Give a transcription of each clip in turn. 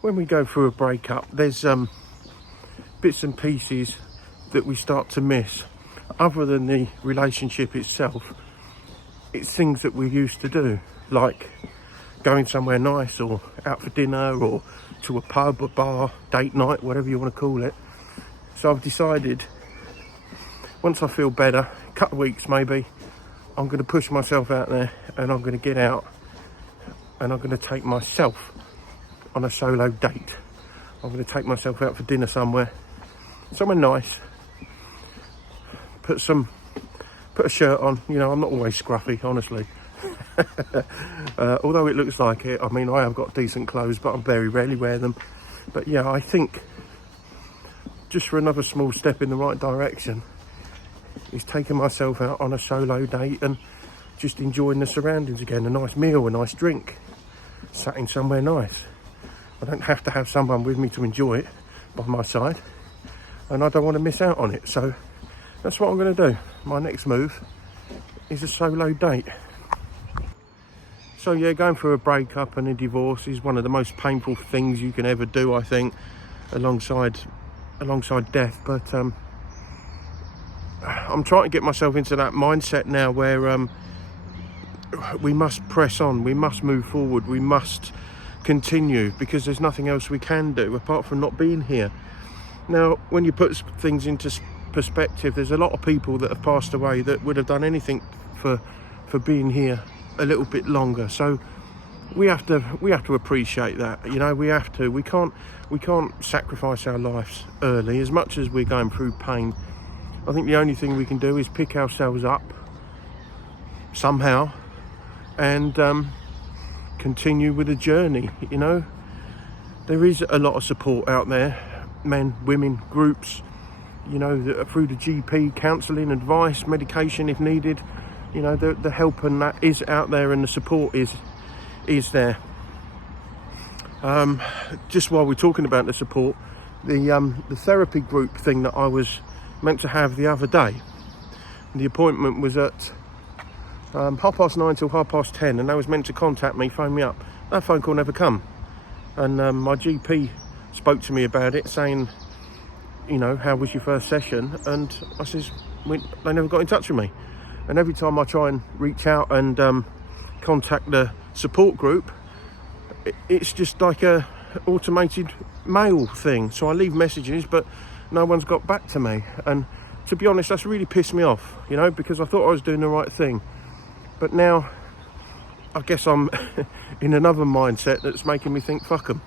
when we go through a breakup, there's bits and pieces that we start to miss. Other than the relationship itself, it's things that we used to do, like going somewhere nice or out for dinner or to a pub, a bar, date night, whatever you want to call it. So I've decided, once I feel better, a couple of weeks maybe, I'm going to push myself out there and I'm going to get out and I'm going to take myself on a solo date. I'm going to take myself out for dinner somewhere nice, put a shirt on. You know, I'm not always scruffy, honestly. Although it looks like it. I mean, I have got decent clothes, but I very rarely wear them. But yeah, I think just for another small step in the right direction is taking myself out on a solo date and just enjoying the surroundings again. A nice meal, a nice drink, sat in somewhere nice. I don't have to have someone with me to enjoy it by my side, and I don't want to miss out on it. So that's what I'm going to do. My next move is a solo date. So yeah, going through a breakup and a divorce is one of the most painful things you can ever do, I think, alongside death. But I'm trying to get myself into that mindset now where we must press on, we must move forward, we must continue, because there's nothing else we can do apart from not being here. Now, when you put things into perspective, there's a lot of people that have passed away that would have done anything for being here a little bit longer. So we have to appreciate that. You know, we can't sacrifice our lives early. As much as we're going through pain, I think the only thing we can do is pick ourselves up somehow and continue with the journey. You know, there is a lot of support out there, men, women, groups, you know, through the GP, counselling, advice, medication if needed. You know, the help and that is out there, and the support is there. Just while we're talking about the support, the therapy group thing that I was meant to have the other day, the appointment was at 9:30 till 10:30, and they was meant to contact me, phone me up. That phone call never come, and my GP spoke to me about it, saying, you know, how was your first session? And I says, they never got in touch with me. And every time I try and reach out and contact the support group, it's just like a automated mail thing. So I leave messages, but no one's got back to me. And to be honest, that's really pissed me off, you know, because I thought I was doing the right thing. But now I guess I'm in another mindset that's making me think, fuck them.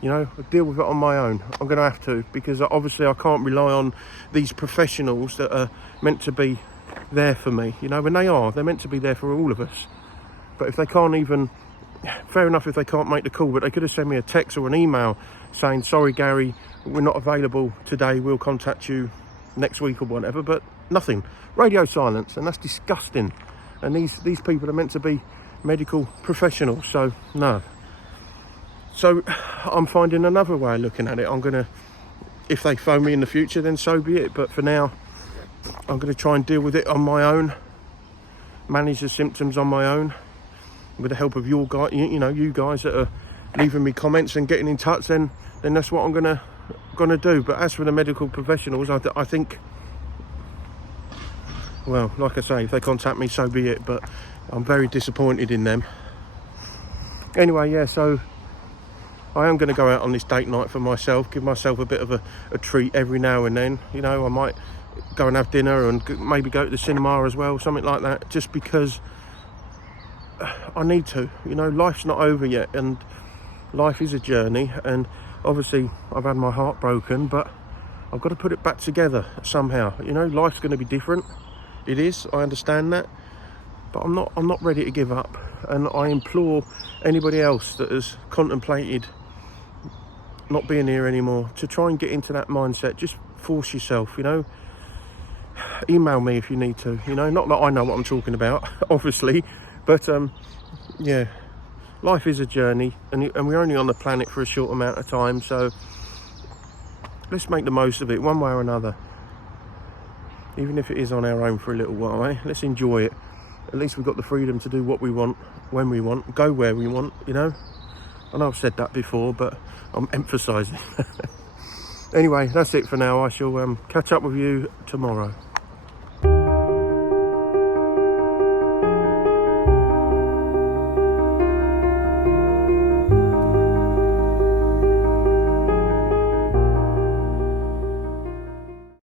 You know, I deal with it on my own. I'm going to have to, because obviously I can't rely on these professionals that are meant to be there for me. You know, when they're meant to be there for all of us. But if they can't even, fair enough if they can't make the call, but they could have sent me a text or an email saying, sorry Gary, we're not available today, we'll contact you next week or whatever. But nothing. Radio silence, and that's disgusting. And these people are meant to be medical professionals, so no. So I'm finding another way of looking at it. I'm gonna, if they phone me in the future, then so be it. But for now, I'm gonna try and deal with it on my own, manage the symptoms on my own, with the help of your guys, you know, you guys that are leaving me comments and getting in touch. Then that's what I'm gonna do. But as for the medical professionals, I think, well, like I say, if they contact me, so be it. But I'm very disappointed in them. Anyway, yeah, so I am going to go out on this date night for myself, give myself a bit of a treat every now and then. You know, I might go and have dinner and maybe go to the cinema as well, something like that, just because I need to. You know, life's not over yet, and life is a journey, and obviously I've had my heart broken, but I've got to put it back together somehow. You know, life's going to be different. It is, I understand that, but I'm not ready to give up. And I implore anybody else that has contemplated not being here anymore to try and get into that mindset. Just force yourself, you know. Email me if you need to, you know. Not that I know what I'm talking about, obviously, but yeah, life is a journey, and we're only on the planet for a short amount of time, so let's make the most of it one way or another. Even if it is on our own for a little while, eh? Let's enjoy it. At least we've got the freedom to do what we want, when we want, go where we want, you know. I know I've said that before, but I'm emphasising. Anyway, that's it for now. I shall catch up with you tomorrow.